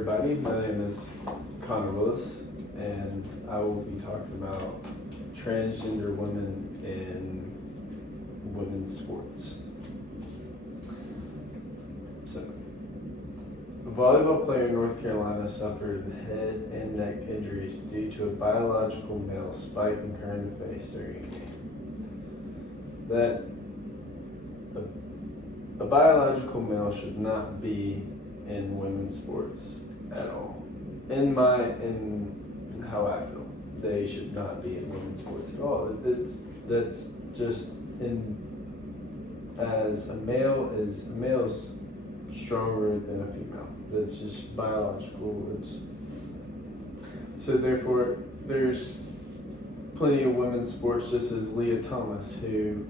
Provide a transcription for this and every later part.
everybody. My name is Connor Willis, and I will be talking about transgender women in women's sports. So, a volleyball player in North Carolina suffered head and neck injuries due to a biological male spiking her in the face during a game. That a biological male should not be in women's sports at all. In how I feel, they should not be in women's sports at all. That's just as a male is stronger than a female. That's just biological. So therefore there's plenty of women's sports, just as Leah Thomas, who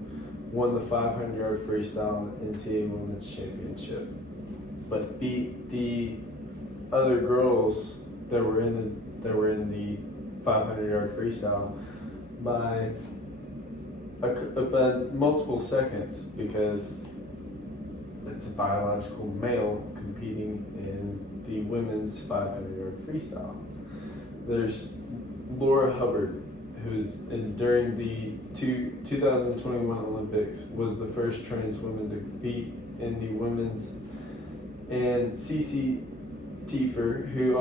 won the 500-yard freestyle NCAA Women's Championship, but beat the other girls that were in the 500-yard freestyle by multiple seconds, because it's a biological male competing in the women's 500-yard freestyle. There's Laura Hubbard, who's during the 2021 Olympics was the first trans woman to compete in the women's, and Cece Tiefer, who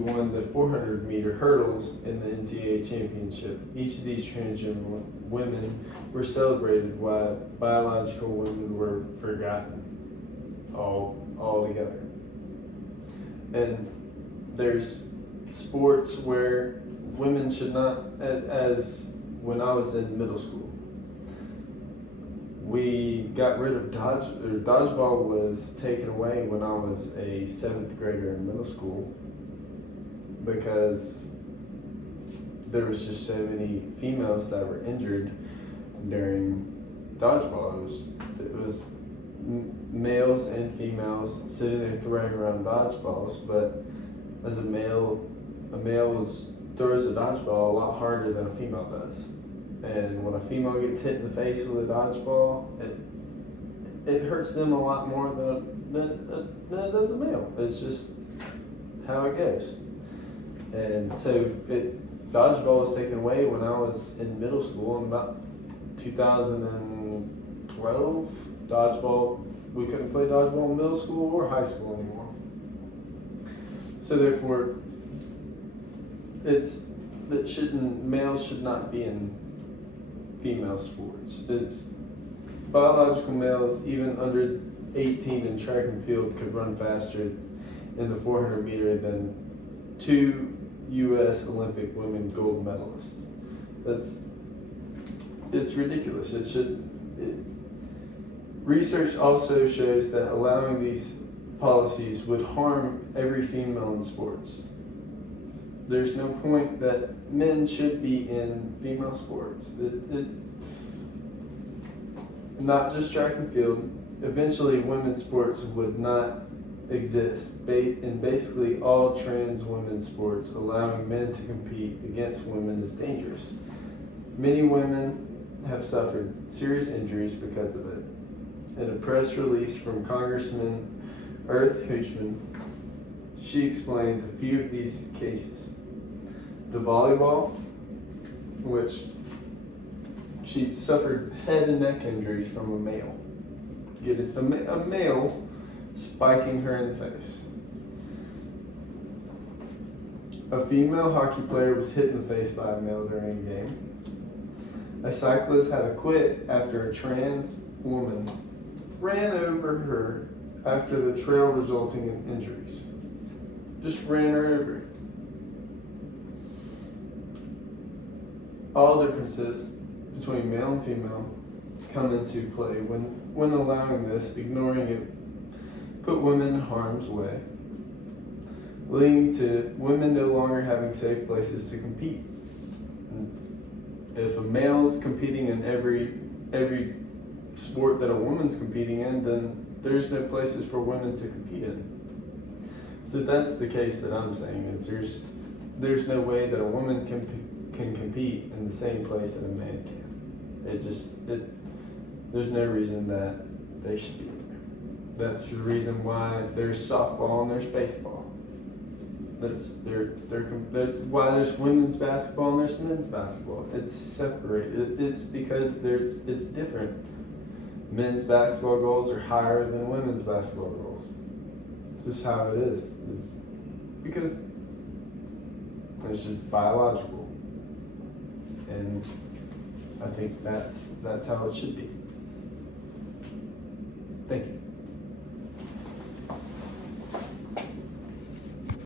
won the 400-meter hurdles in the NCAA championship. Each of these transgender women were celebrated while biological women were forgotten altogether. And there's sports where women should not, as when I was in middle school, we got rid of dodgeball was taken away when I was a 7th grader in middle school, because there was just so many females that were injured during dodgeball. It was males and females sitting there throwing around dodgeballs, but as a male throws a dodgeball a lot harder than a female does. And when a female gets hit in the face with a dodgeball, it hurts them a lot more than it does a male. It's just how it goes. And so dodgeball was taken away when I was in middle school. In about 2012, we couldn't play dodgeball in middle school or high school anymore. So therefore, males should not be in female sports. It's biological males, even under 18 in track and field, could run faster in the 400 meter than 2 U.S. Olympic women gold medalists. It's ridiculous. Research also shows that allowing these policies would harm every female in sports. There's no point that men should be in female sports. Not just track and field. Eventually, women's sports would not exist. In basically all trans women's sports, allowing men to compete against women is dangerous. Many women have suffered serious injuries because of it. In a press release from Congressman Earth Hoochman, she explains a few of these cases. The volleyball, which she suffered head and neck injuries from a male. Get it? A male spiking her in the face. A female hockey player was hit in the face by a male during a game. A cyclist had to quit after a trans woman ran over her after the trail, resulting in injuries. Just ran her over. All differences between male and female come into play when allowing this. Ignoring it put women in harm's way, leading to women no longer having safe places to compete. If a male's competing in every sport that a woman's competing in, then there's no places for women to compete in. So that's the case that I'm saying, is there's no way that a woman can compete in the same place that a man can. There's no reason that they should be there. That's the reason why there's softball and there's baseball. That's why there's women's basketball and there's men's basketball. It's separated. It's because it's different. Men's basketball goals are higher than women's basketball goals. It's just how it is. It's because it's just biological, and I think that's how it should be. Thank you.